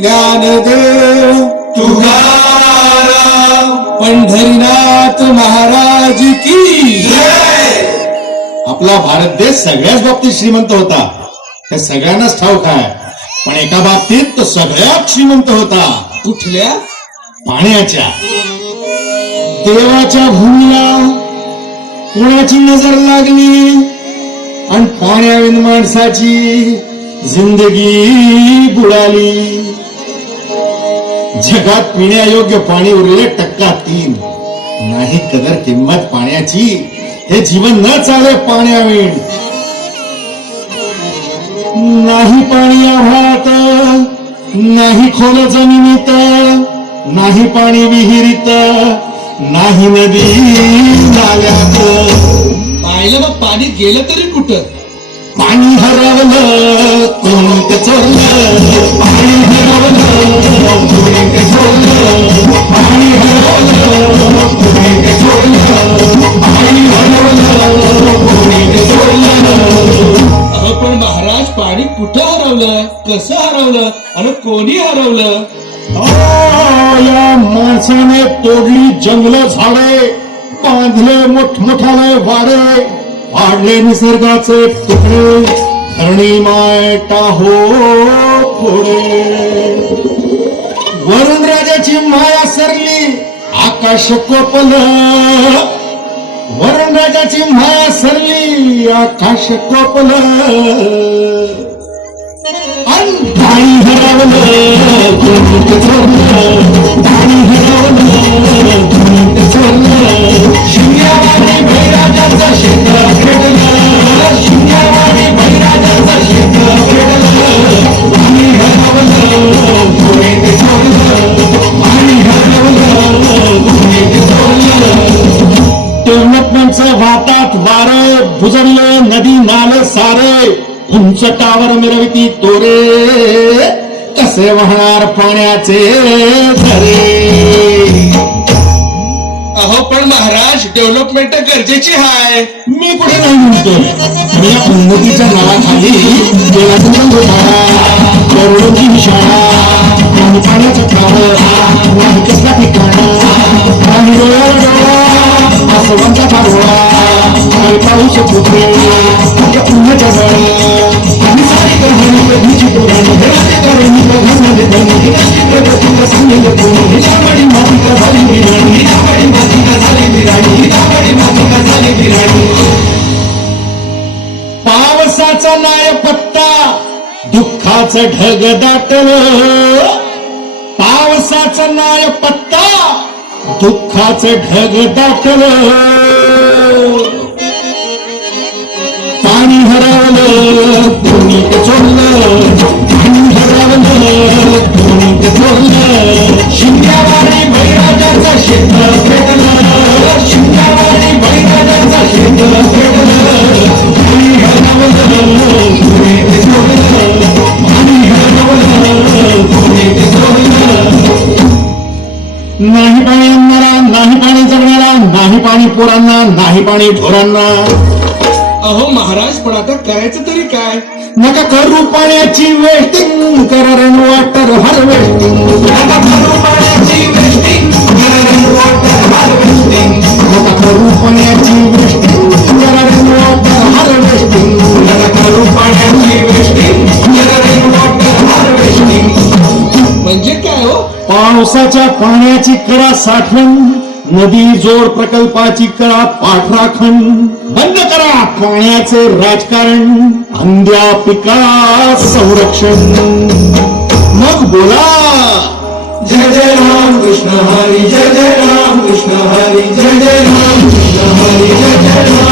ज्ञानदेव तुकाराम पंढरीनाथ महाराज की जय. आपला भारत देश सगळ्याच बाबतीत श्रीमंत होता, हे सगळ्यांनाच ठाऊक आहे. पण एका बाबतीत तो सगळ्यात श्रीमंत होता. कुठल्या? पाण्याच्या. देवाच्या भूमीला कोणाची नजर लागली आणि पाण्याविन माणसाची जिंदगी बुडाली. जगात पिण्यायोग्य पाणी उरले 3%. नाही कदर किंमत पाण्याची, हे जीवन न चाले पाण्याविण. नाही पाणी आभाळात, नाही खोल जमिनीत, नाही पाणी विहिरीत, नाही नदी नाल्यात. पाहिलं मग पाणी गेलं तरी कुठं? पाणी हरवलं कोणी ते चोरलं, पाणी हरवलं कोणी ते चोरलं, पाणी हरवलं कोणी ते चोरलं, पाणी हरवलं कोणी ते चोरलं. अहो पण महाराज, पाणी कुठं हरवलं, कसं हरवलं आणि कोणी हरवलं? या माणसाने तोडली जंगल झाडे, बांधले मोठमोठाले वाडे, वाढले निसर्गाचे तुकडे, धरणी मायटा हो फोडे. वरुण राजाची माया सरली, आकाश कोपलं. वरुण राजाची माया सरली, आकाश कोपलं. पाणी हरवलं कोणी ते चोरलं, पाणी हरवलं कोणी ते चोरलं. शिंग्यावाणी बैराजाचं शेत पेटलं, शिंग्यावाणी बैराजाचं शेत पेटलं. पाणी हरवलं कोणी ते चोरलं, पाणी हरवलं कोणी ते चोरलं. डेव्हलपमेंटचं वाटात वारे, बुजरले नदी नाले सारे, उंच टावर मिरविती तोरे, कसे वाहणार पाण्याचे झरे. अहो पण महाराज, डेव्हलपमेंट गरजेची आहे. मी कुठे नाही म्हणतोय, या उन्नतीच्या नावाखाली देवाचा घोटाळा, करोडोची शाळा, आणि पाण्याचं खावं, नाही कसला ठिकाणा, आणि डोळ्यावर डोळा, आसवांचा पारोळा, आणि पाऊस फुटले, उन्हाच्या जळा, आणि सारी कहाणी कधीची पुराणी, देवाचे करणी प्रधानाने धनी, हिराची प्रगतीला सांगेल कोणी, हिरावडी मातिका झाली बिराणी, हिरावडी मातिका झाली बिराणी, हिरावडी मातिका झाली बिराणी. पावसाचा नाय पत्ता, दुःखाचं ढग दाटलं. पावसाचा नाय पत्ता, दुःखाचं ढग दाटलं. पाणी हरवलं कोणी ते चोरलं, पाणी हरवलं कोणी ते चोरलं. शिंग्यावाणी बैराजाचं शेत पेटलं, शिंग्यावाणी बैराजाचं शेत पेटलं. पाणी हरवलं कोणी ते चोरलं, पाणी हरवलं कोणी ते चोरलं. नाही पाणी आणणारा, नाही पाणी जगणारा, नाही पाणी पोरांना, नाही पाणी ढोरांना. अहो महाराज, पण आता करायचं तरी काय? नका करू पाण्याची वेस्टिंग, करा रेन वॉटर हार्वेस्टिंग. नका करू पाण्याची वेस्टिंग, करा रेन वॉटर हार्वेस्टिंग. नका करू पाण्याची वेस्टिंग, करा रेन वॉटर हार्वेस्टिंग. नका करू पाण्याची वेस्टिंग, करा रेन वॉटर हार्वेस्टिंग. म्हणजे काय हो? पावसाच्या पाण्याची करा साठवण, नदी जोड प्रकल्पाची करा पाठराखण. बंद करा पाण्याचे राजकारण, अंध्या पिका संरक्षण. मग बोला जय जय राम कृष्ण हरी, जय जय राम कृष्ण हरी, जय जय राम कृष्ण हरी, जय जय राम.